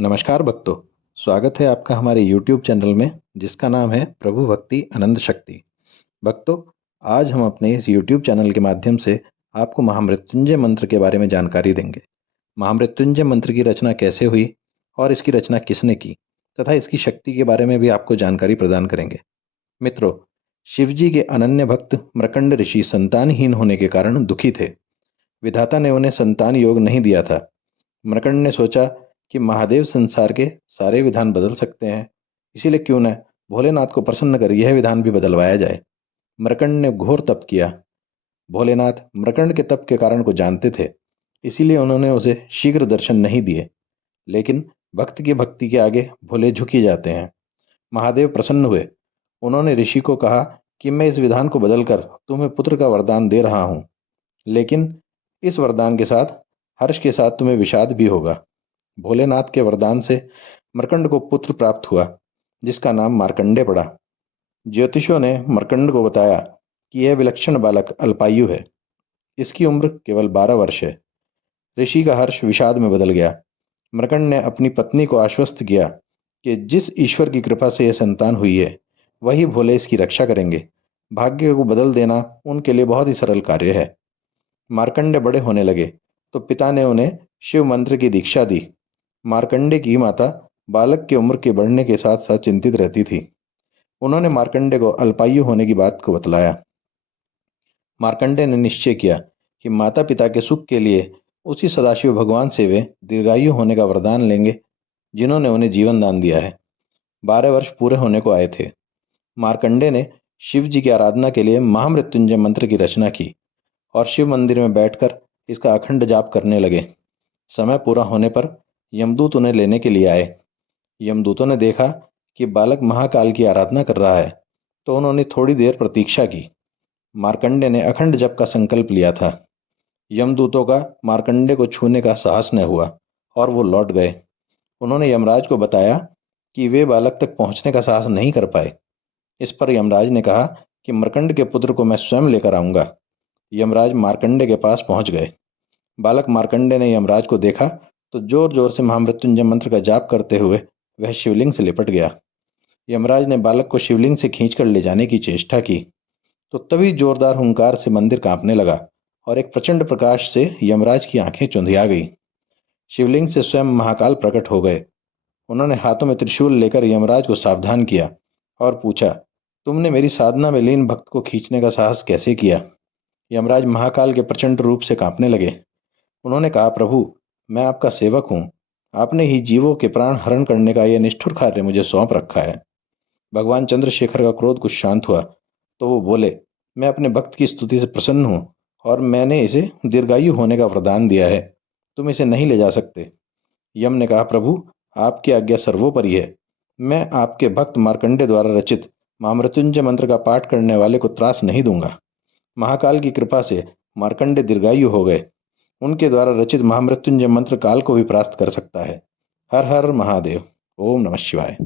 नमस्कार भक्तों। स्वागत है आपका हमारे YouTube चैनल में जिसका नाम है प्रभु भक्ति अनंत शक्ति। भक्तों, आज हम अपने इस YouTube चैनल के माध्यम से आपको महामृत्युंजय मंत्र के बारे में जानकारी देंगे। महामृत्युंजय मंत्र की रचना कैसे हुई और इसकी रचना किसने की तथा इसकी शक्ति के बारे में भी आपको जानकारी प्रदान करेंगे। मित्रों, शिव जी के अनन्य भक्त मृकंड ऋषि संतानहीन होने के कारण दुखी थे। विधाता ने उन्हें संतान योग नहीं दिया था। मृकंड ने सोचा कि महादेव संसार के सारे विधान बदल सकते हैं, इसीलिए क्यों न भोलेनाथ को प्रसन्न कर यह विधान भी बदलवाया जाए। मृकंड ने घोर तप किया। भोलेनाथ मृकंड के तप के कारण को जानते थे, इसीलिए उन्होंने उसे शीघ्र दर्शन नहीं दिए। लेकिन भक्त की भक्ति के आगे भोले झुक ही जाते हैं। महादेव प्रसन्न हुए। उन्होंने ऋषि को कहा कि मैं इस विधान को बदलकर तुम्हें पुत्र का वरदान दे रहा हूँ, लेकिन इस वरदान के साथ हर्ष के साथ तुम्हें विषाद भी होगा। भोलेनाथ के वरदान से मर्कंड को पुत्र प्राप्त हुआ, जिसका नाम मार्कंडे पड़ा। ज्योतिषों ने मर्कंड को बताया कि यह विलक्षण बालक अल्पायु है। इसकी उम्र केवल 12 वर्ष है। ऋषि का हर्ष विषाद में बदल गया। मर्कंड ने अपनी पत्नी को आश्वस्त किया कि जिस ईश्वर की कृपा से यह संतान हुई है, वही भोले इसकी रक्षा करेंगे। भाग्य को बदल देना उनके लिए बहुत ही सरल कार्य है। मार्कंडे बड़े होने लगे तो पिता ने उन्हें शिव मंत्र की दीक्षा दी। मार्कंडे की माता बालक की उम्र के बढ़ने के साथ साथ चिंतित रहती थी। उन्होंने मार्कंडे को अल्पायु होने की बात को बतलाया। मार्कंडे ने निश्चय किया कि माता पिता के सुख के लिए उसी सदाशिव भगवान से वे दीर्घायु होने का वरदान लेंगे, जिन्होंने उन्हें जीवन दान दिया है। 12 वर्ष पूरे होने को आए थे। मार्कंडे ने शिव जी की आराधना के लिए महामृत्युंजय मंत्र की रचना की और शिव मंदिर में बैठकर इसका अखंड जाप करने लगे। समय पूरा होने पर यमदूत उन्हें लेने के लिए आए। यमदूतों ने देखा कि बालक महाकाल की आराधना कर रहा है, तो उन्होंने थोड़ी देर प्रतीक्षा की। मार्कंडे ने अखंड जप का संकल्प लिया था। यमदूतों का मार्कंडे को छूने का साहस न हुआ और वो लौट गए। उन्होंने यमराज को बताया कि वे बालक तक पहुंचने का साहस नहीं कर पाए। इस पर यमराज ने कहा कि मर्कंड के पुत्र को मैं स्वयं लेकर आऊंगा। यमराज मार्कंडे के पास पहुंच गए। बालक मार्कंडे ने यमराज को देखा तो जोर जोर से महामृत्युंजय मंत्र का जाप करते हुए वह शिवलिंग से लिपट गया। यमराज ने बालक को शिवलिंग से खींचकर ले जाने की चेष्टा की तो तभी जोरदार हुंकार से मंदिर कांपने लगा और एक प्रचंड प्रकाश से यमराज की आंखें चुंधिया गई। शिवलिंग से स्वयं महाकाल प्रकट हो गए। उन्होंने हाथों में त्रिशूल लेकर यमराज को सावधान किया और पूछा, तुमने मेरी साधना में लीन भक्त को खींचने का साहस कैसे किया? यमराज महाकाल के प्रचंड रूप से कांपने लगे। उन्होंने कहा, प्रभु, मैं आपका सेवक हूँ। आपने ही जीवों के प्राण हरण करने का यह निष्ठुर कार्य मुझे सौंप रखा है। भगवान चंद्रशेखर का क्रोध कुछ शांत हुआ तो वो बोले, मैं अपने भक्त की स्तुति से प्रसन्न हूँ और मैंने इसे दीर्घायु होने का वरदान दिया है। तुम इसे नहीं ले जा सकते। यम ने कहा, प्रभु, आपकी आज्ञा सर्वोपरि है। मैं आपके भक्त मार्कंडे द्वारा रचित महामृत्युंजय मंत्र का पाठ करने वाले को त्रास नहीं दूंगा। महाकाल की कृपा से मार्कंडे दीर्घायु हो गए। उनके द्वारा रचित महामृत्युंजय मंत्र काल को भी परास्त कर सकता है। हर हर महादेव। ओम नमः शिवाय।